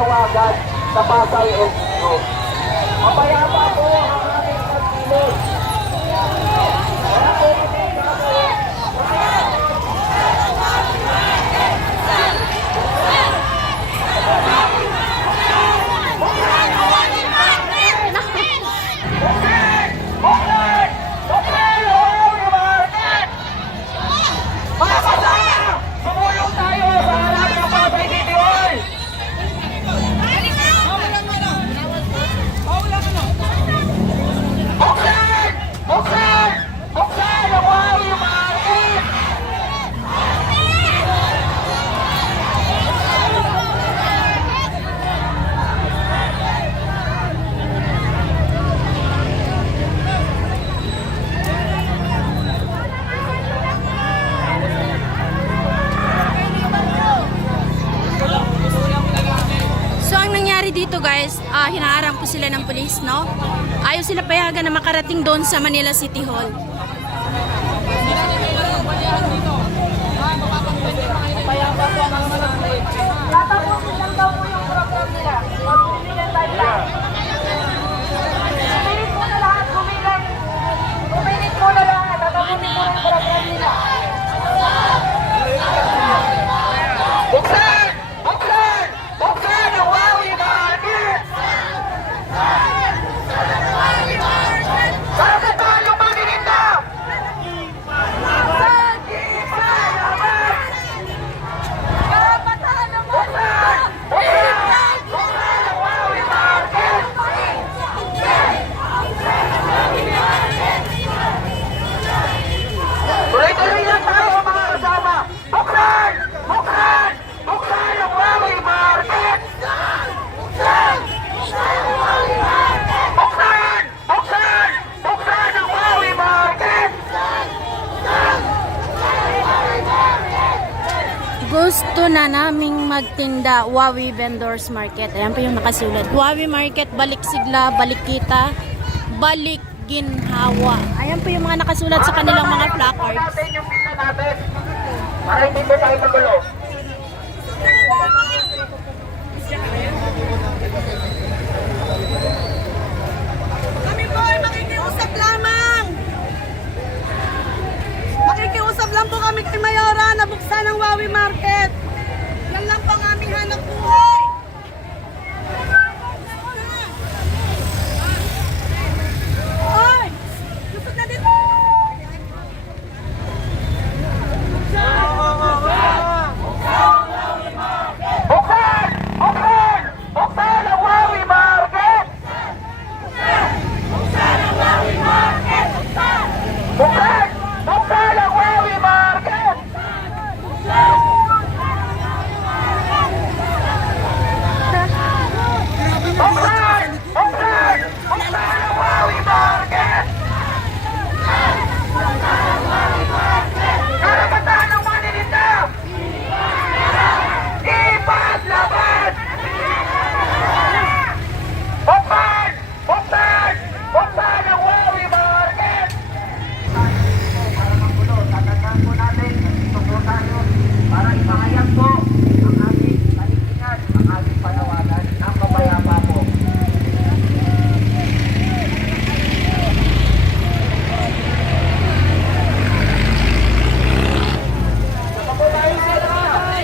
panawagan sa Pasay LGU. Mapayapa po ang aming pagkilos. Kaya po kami gagawin. Dito guys, hinaharang po sila ng pulis, no? Ayaw sila payagan na makarating doon sa Manila City Hall. Tatapusin lang daw po yung program nila. Magbibigyan tayo lang. Kumilit mo na lahat, kumilit. Kumilit mo na lahat. Tatapusin mo yung program nila. Buksan! Buksan! Buksan ang Wawi Market! Para sa talong manininda! Karapatan ng mga! Buksan ang Wawi Market! Tuloy-tuloy lang tayo mga kasama! Buksan! Buksan! Buksan ang Wawi Market! Buksan! Buksan! Buksan ang Wawi Market! Gusto na naming magtinda Wawi Vendors Market. Ayan pa yung nakasulat. Wawi Market, balik sigla, balik kita, balik ginhawa. Ayan po yung mga nakasulat sa kanilang mga placards. Natin yung pila natin. Para hindi po tayo magulo. Kami po ay makikiusap lamang. Makikiusap lang po kami kay Mayora na buksan ang Wawi Market. Yan lang po ang aming hanap buhay. Oy! Lusot na dito! Buksan! Buksan! Buksan ang Wawi Market! Buksan! Buksan ang Wawi Market! Buksan! Buksan! Buksan ang Wawi Market! Karapatan ng manininda! Ipaglaban! Buksan! Buksan! Buksan ang Wawi Market! Para magulo, tatandaan po natin, nandito po tayo para ipahayag po ang ating paligtigan, ang ating panawagan ng mapayapa po.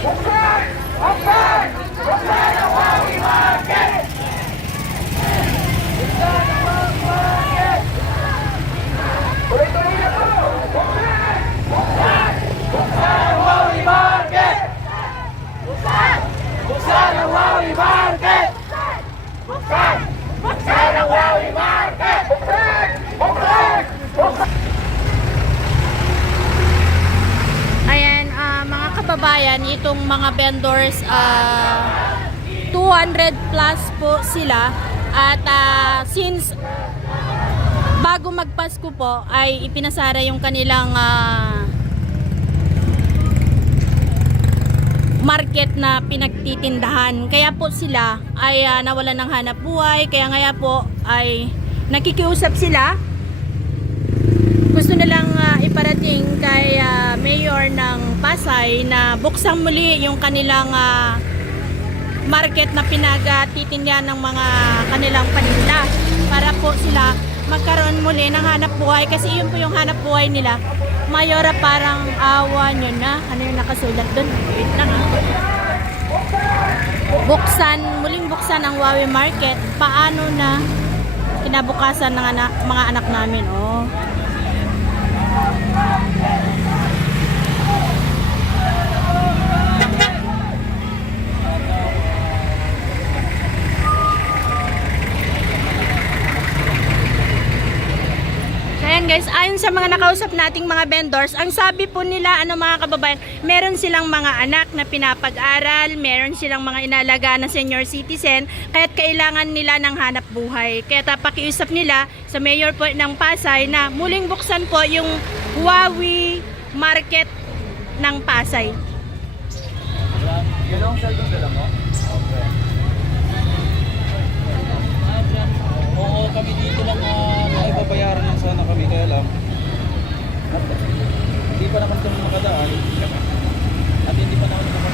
Buksan! Buksan! Buksan ang Wawi Market! Buksan ang Wawi Market! Tuloy-tuloy na po! Buksan! Buksan! Buksan ang Wawi Market! Buksan! Buksan ang Wawi Market! Buksan! Buksan ang Wawi Market! Buksan! Buksan! Buksan! Ayan, mga kababayan, itong mga vendors, 200 plus po sila. At since bago magpasko po, ay ipinasara yung kanilang market na pinagtitindahan. Kaya po sila ay nawalan ng hanap buhay. Kaya nga po ay nakikiusap sila. Gusto nilang iparating kay Mayor ng Pasay na buksang muli yung kanilang market na pinagtitindihan ng mga kanilang paninda para po sila magkaroon muli ng hanap buhay kasi yun po yung hanap buhay nila. Mayora, parang awa nyo na. Ano yung nakasulat doon? Wait lang ha. Muling buksan ang Wawi Market. Paano na kinabukasan ng mga anak namin? Oh. Ayan guys, ayon sa mga nakausap nating mga vendors, ang sabi po nila, mga kababayan, meron silang mga anak na pinapag-aral, meron silang mga inalaga na senior citizen, kaya't kailangan nila ng hanap buhay. Kaya pakiusap nila sa mayor po ng Pasay na muling buksan po yung Wawi Market ng Pasay. Yan ang cellphone dala mo? Okay. Oo, kami dito lang ay babayaran lang sana kami kaya lang. At hindi pa naman kami makadaan. At hindi pa naman